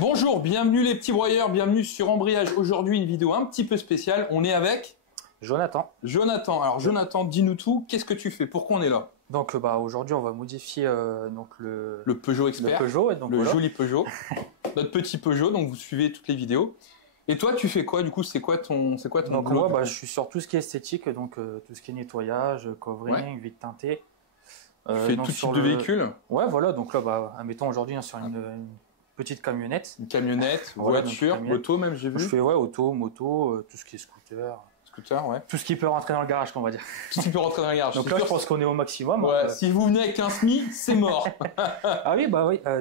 Bonjour, bienvenue les petits broyeurs, bienvenue sur Embrayage. Aujourd'hui, une vidéo un petit peu spéciale. On est avec Jonathan. Jonathan. Alors Jonathan, dis-nous tout. Qu'est-ce que tu fais? Pourquoi on est là? Donc aujourd'hui, on va modifier donc le Peugeot Expert. Le Peugeot, et donc, le voilà. joli Peugeot. Notre petit Peugeot, donc vous suivez toutes les vidéos. Et toi, tu fais quoi du coup? C'est quoi ton Donc boulot, moi, je suis sur tout ce qui est esthétique, donc tout ce qui est nettoyage, covering, vitre teintée. Tu fais tout type de véhicule? Ouais, voilà. Donc là, admettons aujourd'hui sur une petite camionnette. Une camionnette, voilà, voiture, moto même, j'ai vu. Je fais auto, moto, tout ce qui est scooter. Scooter, ouais. Tout ce qui peut rentrer dans le garage, on va dire. Tout ce qui peut rentrer dans le garage. Donc là, je pense qu'on est au maximum. Ouais, si vous venez avec un SMI, c'est mort. Ah oui,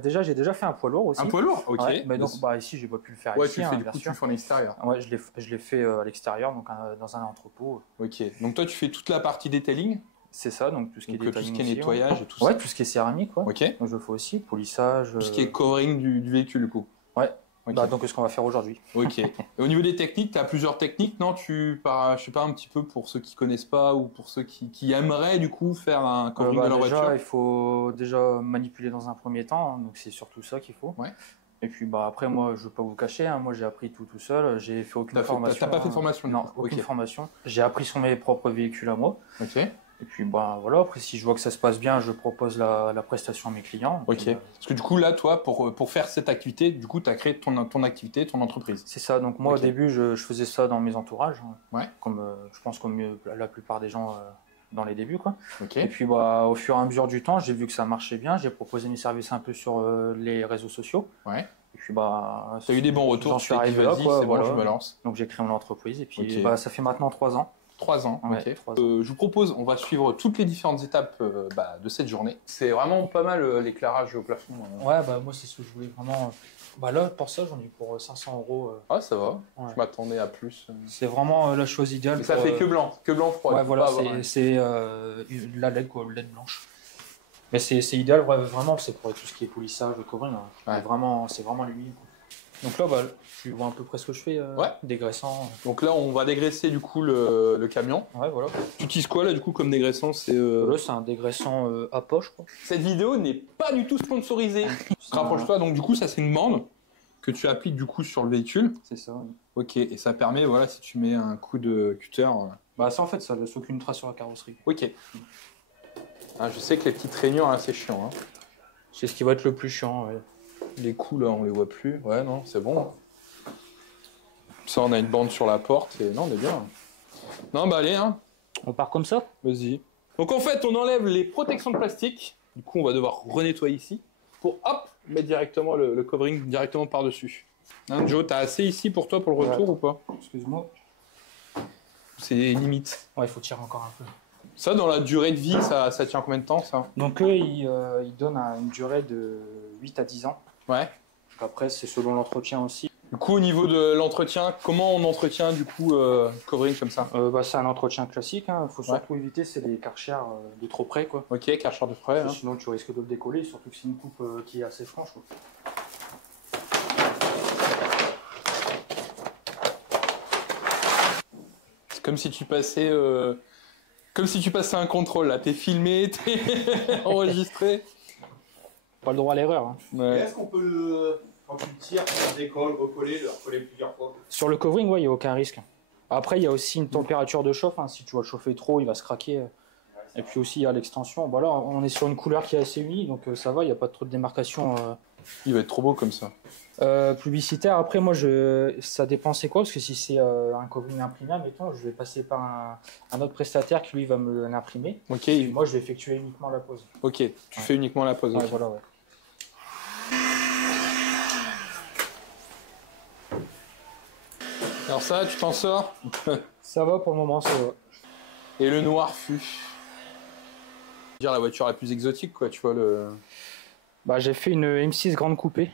déjà, j'ai déjà fait un poids lourd aussi. Un poids lourd, ok. Ouais, mais donc, ici, j'ai pas pu le faire ouais, ici. Tu le fais, hein, du coup, tu le fais en extérieur. Ouais, je l'ai fait à l'extérieur, donc dans un entrepôt. Ok, donc toi, tu fais toute la partie detailing. C'est ça, donc tout ce qui est tout ce qui est nettoyage et tout ça. Ouais, tout ce qui est céramique, ouais. Ok. Donc je fais aussi polissage. Tout ce qui est covering du véhicule, du coup. Ouais. Okay. Bah, donc ce qu'on va faire aujourd'hui. Ok. Et au niveau des techniques, tu as plusieurs techniques, non? Je sais pas, un petit peu pour ceux qui connaissent pas ou pour ceux qui aimeraient du coup faire un covering de leur voiture. Il faut déjà manipuler dans un premier temps, hein, donc c'est surtout ça qu'il faut. Ouais. Et puis après, moi, je ne veux pas vous cacher, hein, moi j'ai appris tout seul, j'ai fait aucune formation. T'as pas fait de formation? Non, aucune formation. J'ai appris sur mes propres véhicules à moi. Ok. Et puis voilà, après si je vois que ça se passe bien, je propose la prestation à mes clients. Ok. Parce que du coup là, toi, pour faire cette activité, du coup, tu as créé ton activité, ton entreprise. C'est ça, donc moi au début, je faisais ça dans mes entourages, ouais. Comme je pense comme la plupart des gens dans les débuts, quoi. Okay. Et puis au fur et à mesure du temps, j'ai vu que ça marchait bien, j'ai proposé mes services un peu sur les réseaux sociaux. Ouais. Et puis tu as eu des bons retours, j'en suis arrivé là, quoi, voilà. Bon, je me lance. Donc j'ai créé mon entreprise et puis ça fait maintenant 3 ans. 3 ans, ouais, ok. 3 ans. Je vous propose, on va suivre toutes les différentes étapes de cette journée. C'est vraiment pas mal l'éclairage au plafond. Ouais, moi c'est ce que je voulais vraiment. Là, pour ça, j'en ai pour 500 €. Ah, ça va. Ouais. Je m'attendais à plus. C'est vraiment la chose idéale. Mais ça fait que blanc froid. Ouais, voilà, c'est la LED, quoi, LED blanche. Mais c'est idéal, vraiment, c'est pour tout ce qui est polissage, covering. Hein. Ouais. C'est vraiment lumineux. Donc là, tu vois à peu près ce que je fais, dégraissant. Donc là, on va dégraisser du coup le camion. Ouais, voilà. Tu utilises quoi là du coup comme dégraissant? Là, c'est un dégraissant à poche, quoi. Cette vidéo n'est pas du tout sponsorisée. Rapproche-toi, donc du coup, ça c'est une bande que tu appliques du coup sur le véhicule. C'est ça. Oui. Ok, et ça permet, voilà, si tu mets un coup de cutter. Ça en fait, ça laisse aucune trace sur la carrosserie. Ok. Ah, je sais que les petites réunions, là, c'est chiant. Hein. C'est ce qui va être le plus chiant, ouais. Les coups là on les voit plus, ouais non c'est bon. Ça on a une bande sur la porte et non on est bien. Non allez hein. On part comme ça? Vas-y. Donc en fait on enlève les protections de plastique, du coup on va devoir renettoyer ici pour hop mettre directement le covering directement par dessus. Hein, Joe, t'as assez ici pour toi pour le retour ou pas? Excuse-moi. C'est limite. Ouais il faut tirer encore un peu. Ça dans la durée de vie ça tient combien de temps ça? Donc eux ils donnent une durée de 8 à 10 ans. Ouais. Après, c'est selon l'entretien aussi. Du coup, au niveau de l'entretien, comment on entretient du coup covering comme ça? C'est un entretien classique. Il faut surtout éviter, c'est les karchers de trop près, quoi. Ok, karcher de près. Hein. Sinon, tu risques de le décoller, surtout que c'est une coupe qui est assez franche, quoi. C'est comme si tu passais, un contrôle. Là, t'es filmé, t'es enregistré. Pas le droit à l'erreur. Hein. Ouais. Est-ce qu'on peut, quand tu tires, tu décolles, recoller, le recoller plusieurs fois? Sur le covering, il n'y a aucun risque. Après, il y a aussi une température de chauffe. Hein. Si tu vas le chauffer trop, il va se craquer. Et puis aussi, il y a l'extension. Là, on est sur une couleur qui est assez unie, donc ça va, il n'y a pas trop de démarcation. Il va être trop beau comme ça. Publicitaire, après, moi, ça dépend c'est quoi, parce que si c'est un covering imprimé, admettons, je vais passer par un autre prestataire qui, lui, va me l'imprimer. Ok. Et moi, je vais effectuer uniquement la pose. Ok, tu fais uniquement la pose. Ouais, okay. Voilà, ouais. Alors ça, tu t'en sors? Ça va pour le moment, ça va. Et le noir fut dire la voiture la plus exotique, quoi, tu vois le... J'ai fait une M6 grande coupée.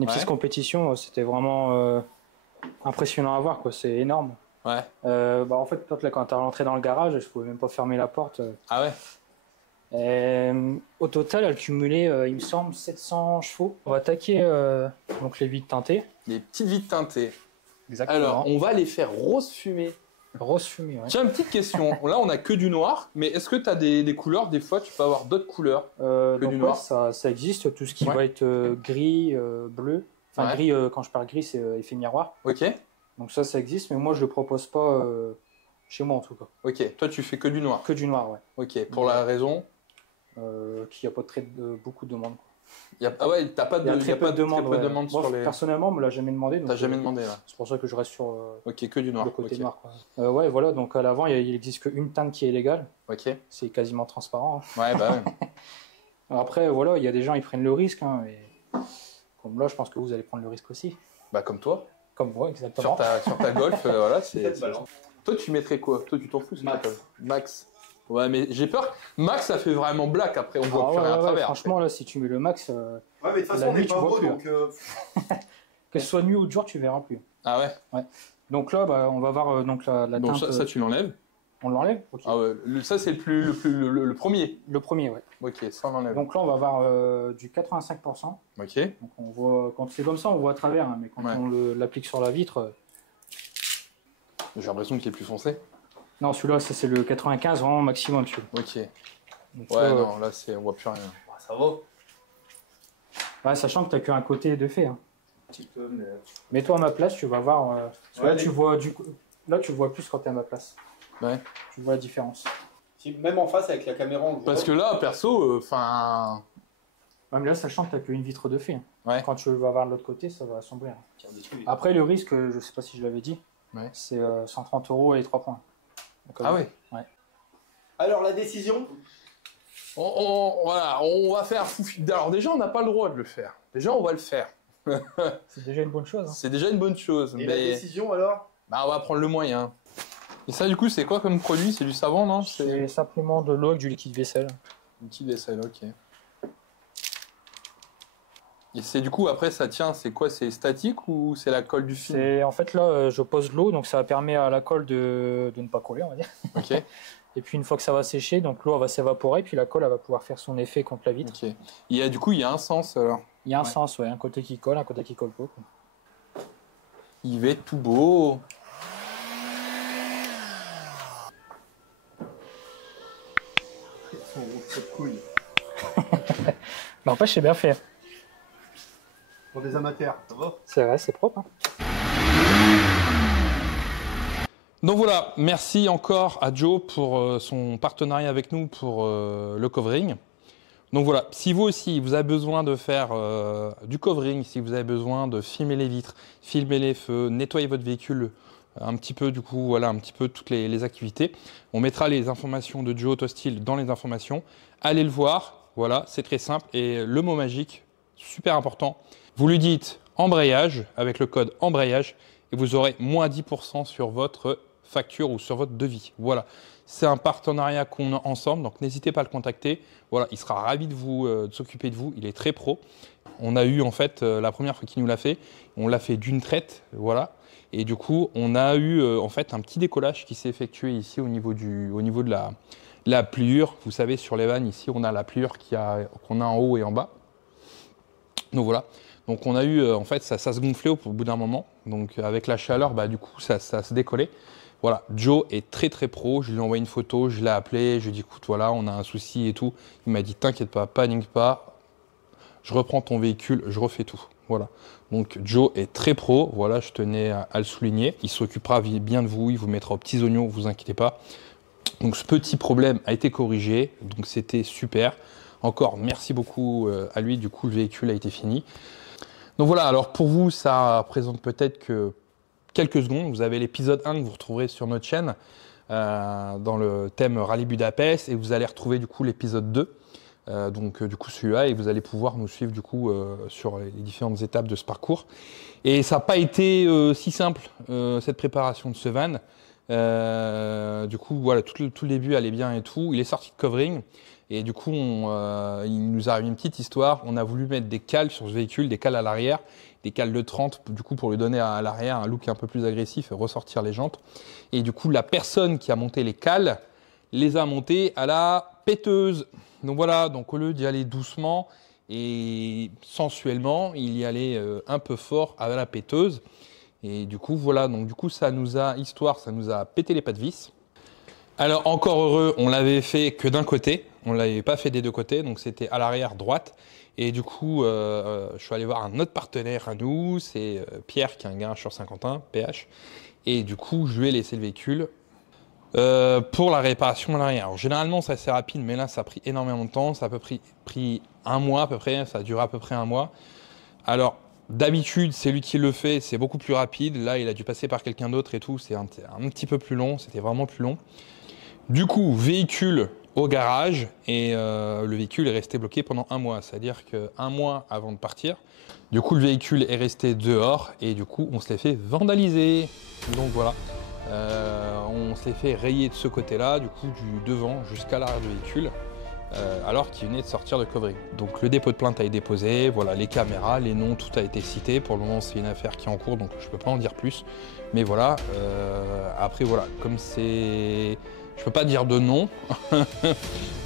Une M6 compétition, c'était vraiment impressionnant à voir, quoi. C'est énorme. Ouais. En fait, quand tu es rentré dans le garage, je pouvais même pas fermer la porte. Ah ouais? Au total, elle cumulait, il me semble, 700 chevaux. On va attaquer donc les vitres teintées. Les petites vitres teintées. Exactement. Alors, on va les faire rose fumée. Rose fumée, ouais. Tiens, une petite question. Là, on a que du noir, mais est-ce que tu as des couleurs? Des fois, tu peux avoir d'autres couleurs que du noir. Ça existe, tout ce qui va être gris, bleu. Enfin, Ouais. gris, quand je parle gris, c'est effet miroir. Ok. Donc ça existe, mais moi, je le propose pas chez moi, en tout cas. Ok. Toi, tu fais que du noir. Que du noir, ouais. Ok. Pour la raison. Qu'il n'y a pas beaucoup de demandes. Ah ouais, t'as pas de, Il y a très peu de demandes. très peu de Ouais. demandes Moi, sur les. personnellement, on me l'a jamais demandé. T'as jamais demandé là. C'est pour ça que je reste sur Ok, que du noir. le côté Ok. noir. Quoi. Ouais, voilà. Donc à l'avant, il n'existe qu'une teinte qui est légale. Ok. C'est quasiment transparent. Hein. Ouais, bah ouais. Après, voilà, il y a des gens, ils prennent le risque. Hein, et comme là, je pense que vous allez prendre le risque aussi. Bah comme toi. Comme moi, exactement. Sur ta Golf, voilà, c'est. Peut-être balance. Toi, tu mettrais quoi? Toi, tu t'en fous, c'est Max. quoi, Max. Ouais, mais j'ai peur. Max, ça fait vraiment black après, on voit Ah plus ouais, rien à ouais, travers. franchement, là, si tu mets le max, Ouais, mais de toute façon, La on n'est nuit, tu pas vois beau, plus, donc. que ce soit nuit ou jour, tu verras plus. Ah ouais. Donc là, bah, on va voir donc la Donc teinte. ça, tu l'enlèves. On l'enlève. Ok. Ah ouais. Ça, c'est le premier. Le premier, ouais. Ok, ça on l'enlève. Donc là, on va avoir du 85%. Ok. Donc on voit, quand c'est comme ça, on voit à travers, hein, mais quand Ouais. on l'applique sur la vitre, J'ai l'impression qu'il est plus foncé. non, celui-là, c'est le 95 vraiment maximum. Celui. Ok. Donc, Ouais, là, non, là, on voit plus rien. Bah, ça va. ouais, sachant que tu n'as qu'un côté de fait. Hein. Un petit peu, mais. Mets-toi à ma place, tu vas voir. Parce que Ouais, là, les- tu vois là, tu vois plus quand tu es à ma place. Ouais. Tu vois la différence. Si, même en face avec la caméra, on le voit. Parce que là, perso, enfin. Ouais, mais là, sachant que tu n'as qu'une vitre de fait. Hein. Ouais. Quand tu vas voir de l'autre côté, ça va assombrir. Hein. Tiens, des trucs. Après, le risque, je ne sais pas si je l'avais dit, Ouais. c'est 130 € et les 3 points. Donc, Ah ouais. Ouais. Alors, la décision. Voilà, on va faire. Alors déjà, on n'a pas le droit de le faire. Déjà, on va le faire. C'est déjà une bonne chose. Hein. C'est déjà une bonne chose. Et la Mais décision, alors. bah, on va prendre le moyen. Et ça, du coup, c'est quoi comme produit? C'est du savon, non? C'est simplement de l'eau avec du liquide vaisselle. une petite vaisselle, ok. Et c'est du coup, après, ça tient, c'est quoi? C'est statique ou c'est la colle du film? C'est en fait là, je pose l'eau, donc ça permet à la colle de ne pas coller, on va dire. Ok, Et puis une fois que ça va sécher, donc l'eau elle va s'évaporer, puis la colle elle va pouvoir faire son effet contre la vitre. ok. Du coup, il y a un sens alors. Il y a un Ouais. sens, ouais, un côté qui colle, un côté qui colle pas. Quoi. Il va être tout beau. Son gros coup de couille. N'empêche, c'est bien fait. Pour des amateurs, ça va. C'est vrai, c'est propre. Hein. Donc voilà, merci encore à Joe pour son partenariat avec nous pour le covering. Donc voilà, si vous aussi, vous avez besoin de faire du covering, si vous avez besoin de filmer les vitres, filmer les feux, nettoyer votre véhicule, un petit peu du coup, voilà, un petit peu toutes les activités. On mettra les informations de Joe Autostyle dans les informations. Allez le voir, voilà, c'est très simple. Et le mot magique, super important, vous lui dites embrayage avec le code embrayage et vous aurez moins 10% sur votre facture ou sur votre devis. Voilà, c'est un partenariat qu'on a ensemble, donc n'hésitez pas à le contacter. Voilà, il sera ravi de s'occuper de vous, il est très pro. On a eu en fait, la première fois qu'il nous l'a fait, on l'a fait d'une traite, voilà. Et du coup, on a eu en fait un petit décollage qui s'est effectué ici au niveau de la pliure. Vous savez, sur les vannes, ici, on a la pliure qu'on a en haut et en bas. Donc voilà. Donc on a eu, en fait, ça se gonflait au bout d'un moment. Donc avec la chaleur, bah, du coup, ça se décollait. Voilà, Joe est très très pro. Je lui ai envoyé une photo, je l'ai appelé, je lui ai dit écoute, voilà, on a un souci et tout. Il m'a dit t'inquiète pas, panique pas, je reprends ton véhicule, je refais tout. Voilà. Donc Joe est très pro, voilà, je tenais à le souligner. Il s'occupera bien de vous, il vous mettra aux petits oignons, vous inquiétez pas. Donc ce petit problème a été corrigé, donc c'était super. Encore merci beaucoup à lui, du coup le véhicule a été fini. Donc voilà, alors pour vous, ça représente peut-être que quelques secondes. Vous avez l'épisode 1 que vous retrouverez sur notre chaîne dans le thème Rallye Budapest et vous allez retrouver du coup l'épisode 2. Donc du coup celui-là et vous allez pouvoir nous suivre du coup sur les différentes étapes de ce parcours. Et ça n'a pas été si simple cette préparation de ce van. Du coup voilà, tout le début allait bien et tout. Il est sorti de covering et du coup il nous a arrivé une petite histoire. On a voulu mettre des cales sur ce véhicule, des cales à l'arrière, des cales de 30 du coup pour lui donner à l'arrière un look un peu plus agressif et ressortir les jantes. Et du coup la personne qui a monté les cales les a montées à la péteuse. Donc voilà, donc au lieu d'y aller doucement et sensuellement, il y allait un peu fort à la péteuse. Et du coup, voilà, donc du coup, ça nous a pété les pattes vis. Alors encore heureux, on l'avait fait que d'un côté. on l'avait pas fait des deux côtés, donc c'était à l'arrière droite. Et du coup, je suis allé voir un autre partenaire à nous, c'est Pierre qui est un garage sur Saint-Quentin, PH. Et du coup, je lui ai laissé le véhicule pour la réparation à l'arrière. Alors, généralement, c'est assez rapide, mais là, ça a pris énormément de temps. Ça a à peu près pris un mois à peu près, ça a duré à peu près un mois. Alors, d'habitude, c'est lui qui le fait, c'est beaucoup plus rapide. Là, il a dû passer par quelqu'un d'autre et tout, c'est un petit peu plus long, c'était vraiment plus long. Du coup, véhicule au garage et le véhicule est resté bloqué pendant un mois. C'est-à-dire qu'un mois avant de partir, du coup, le véhicule est resté dehors et du coup, on se l'est fait vandaliser. Donc voilà, on se l'est fait rayer de ce côté-là, du coup, du devant jusqu'à l'arrière du véhicule. Alors qu'il venait de sortir de Covering. Donc le dépôt de plainte a été déposé, voilà, les caméras, les noms, tout a été cité. Pour le moment, c'est une affaire qui est en cours, donc je ne peux pas en dire plus. Mais voilà, après voilà, comme c'est... Je peux pas dire de nom,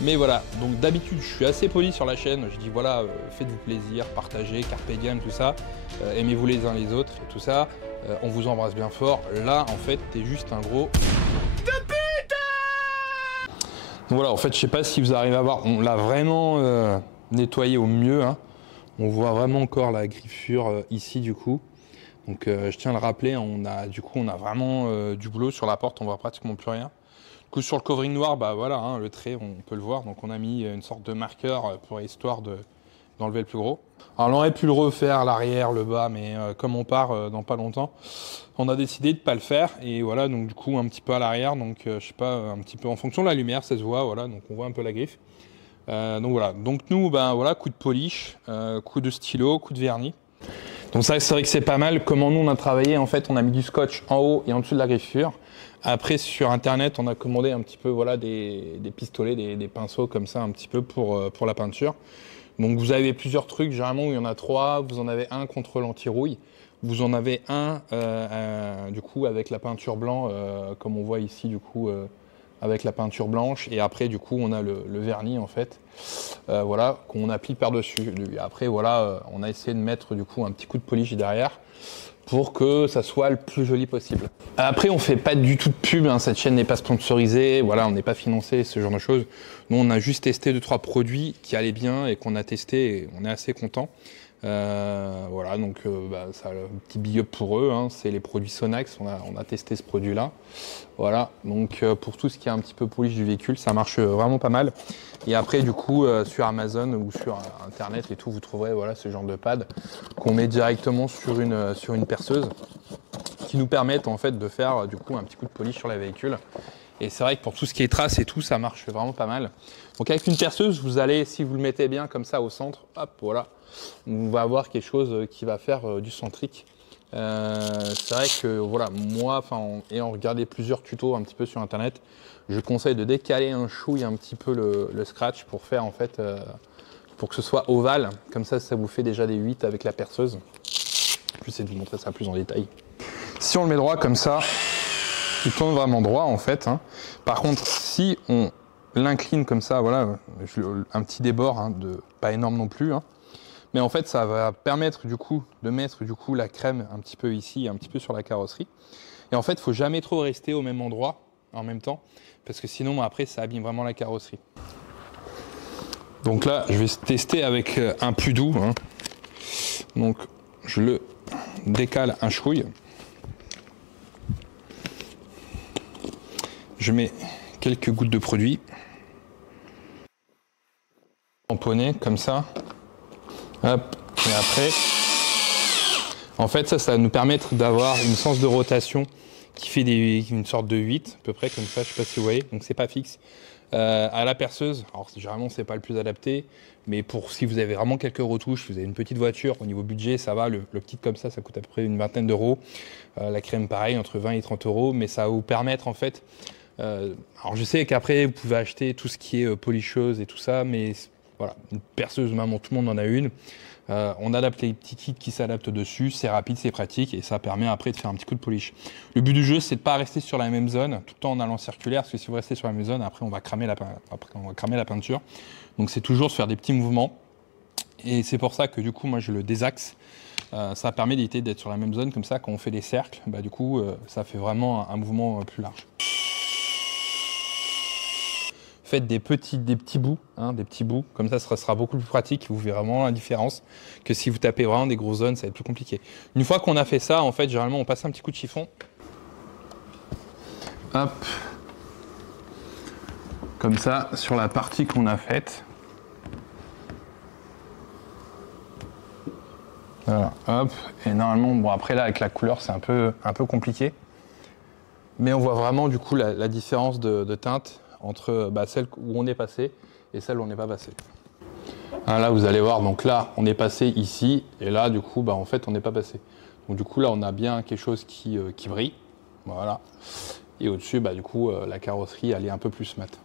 mais voilà. Donc d'habitude, je suis assez poli sur la chaîne. Je dis voilà, faites-vous plaisir, partagez, carpe diem, tout ça. Aimez-vous les uns les autres, et tout ça. On vous embrasse bien fort. Là, en fait, t'es juste un gros... Donc voilà, en fait, je sais pas si vous arrivez à voir, on l'a vraiment nettoyé au mieux. Hein. On voit vraiment encore la griffure ici du coup. Donc je tiens à le rappeler, on a vraiment du boulot sur la porte, on voit pratiquement plus rien. Du coup sur le covering noir, bah voilà, hein, le trait, on peut le voir. Donc on a mis une sorte de marqueur pour histoire d'enlever le plus gros. Alors on aurait pu le refaire, l'arrière, le bas, mais comme on part dans pas longtemps, on a décidé de ne pas le faire. Et voilà, donc du coup un petit peu à l'arrière, donc je sais pas, un petit peu en fonction de la lumière, ça se voit, voilà, donc on voit un peu la griffe. Donc voilà, donc nous, ben voilà, coup de polish, coup de stylo, coup de vernis. Donc ça, c'est vrai que c'est pas mal. Comment nous on a travaillé, en fait, on a mis du scotch en haut et en dessous de la griffure. Après, sur internet, on a commandé un petit peu voilà, des pistolets, des pinceaux comme ça, un petit peu pour la peinture. Donc vous avez plusieurs trucs, généralement il y en a 3, vous en avez un contre l'anti-rouille, vous en avez un du coup avec la peinture blanc, comme on voit ici du coup avec la peinture blanche, et après du coup on a le vernis en fait, voilà, qu'on applique par-dessus. Après voilà, on a essayé de mettre du coup un petit coup de polish derrière, pour que ça soit le plus joli possible. Après, on fait pas du tout de pub, hein, cette chaîne n'est pas sponsorisée, voilà, on n'est pas financé, ce genre de choses. Nous, on a juste testé 2-3 produits qui allaient bien et qu'on a testé et on est assez content. Voilà, donc ça, un petit big up pour eux, hein, c'est les produits Sonax, on a testé ce produit-là. Voilà, donc pour tout ce qui est un petit peu polish du véhicule, ça marche vraiment pas mal. Et après, du coup, sur Amazon ou sur Internet et tout, vous trouverez voilà, ce genre de pad qu'on met directement sur une perceuse qui nous permettent en fait de faire du coup un petit coup de polish sur les véhicules. Et c'est vrai que pour tout ce qui est traces et tout, ça marche vraiment pas mal. Donc avec une perceuse, vous allez, si vous le mettez bien comme ça au centre, hop, voilà, on va avoir quelque chose qui va faire du centrique. C'est vrai que voilà, moi, ayant regardé plusieurs tutos un petit peu sur internet, je conseille de décaler un chouille un petit peu le scratch pour faire en fait, pour que ce soit ovale. Comme ça vous fait déjà des 8 avec la perceuse. En plus, c'est de vous montrer ça plus en détail. Si on le met droit comme ça, il tourne vraiment droit en fait. Hein. Par contre, si on l'incline comme ça, voilà, un petit débord, hein, pas énorme non plus. Hein. Mais en fait, ça va permettre du coup de mettre du coup la crème un petit peu ici, un petit peu sur la carrosserie. Et en fait, il ne faut jamais trop rester au même endroit en même temps, parce que sinon après, ça abîme vraiment la carrosserie. Donc là, je vais tester avec un plus doux. Hein. Donc, je le décale un chouille. Je mets quelques gouttes de produit. Tamponner comme ça. Hop. Et après, en fait, ça va nous permettre d'avoir une sens de rotation qui fait une sorte de 8, à peu près comme ça, je ne sais pas si vous voyez, donc c'est pas fixe. À la perceuse, alors généralement c'est pas le plus adapté, mais pour si vous avez vraiment quelques retouches, vous avez une petite voiture, au niveau budget ça va, le petit comme ça coûte à peu près une vingtaine d'euros. La crème pareil, entre 20 et 30 euros, mais ça va vous permettre en fait, alors je sais qu'après vous pouvez acheter tout ce qui est policheuse et tout ça, mais voilà, une perceuse, maman, tout le monde en a une. On adapte les petits kits qui s'adaptent dessus, c'est rapide, c'est pratique et ça permet après de faire un petit coup de polish. Le but du jeu, c'est de ne pas rester sur la même zone tout le temps en allant circulaire, parce que si vous restez sur la même zone, après on va cramer la peinture. Donc c'est toujours de faire des petits mouvements et c'est pour ça que du coup moi je le désaxe. Ça permet d'éviter d'être sur la même zone, comme ça quand on fait des cercles, du coup ça fait vraiment un mouvement plus large. faites des petits bouts, comme ça sera beaucoup plus pratique, vous verrez vraiment la différence que si vous tapez vraiment des grosses zones, ça va être plus compliqué. Une fois qu'on a fait ça, en fait, généralement, on passe un petit coup de chiffon. Hop. Comme ça, sur la partie qu'on a faite. Voilà, hop. Et normalement, bon après là, avec la couleur, c'est un peu compliqué. Mais on voit vraiment du coup la différence de teinte entre celle où on est passé et celle où on n'est pas passé. Hein, là, vous allez voir, donc là, on est passé ici, et là, du coup, en fait, on n'est pas passé. Donc du coup, là, on a bien quelque chose qui brille. Voilà. Et au-dessus, du coup, la carrosserie, elle est un peu plus mat.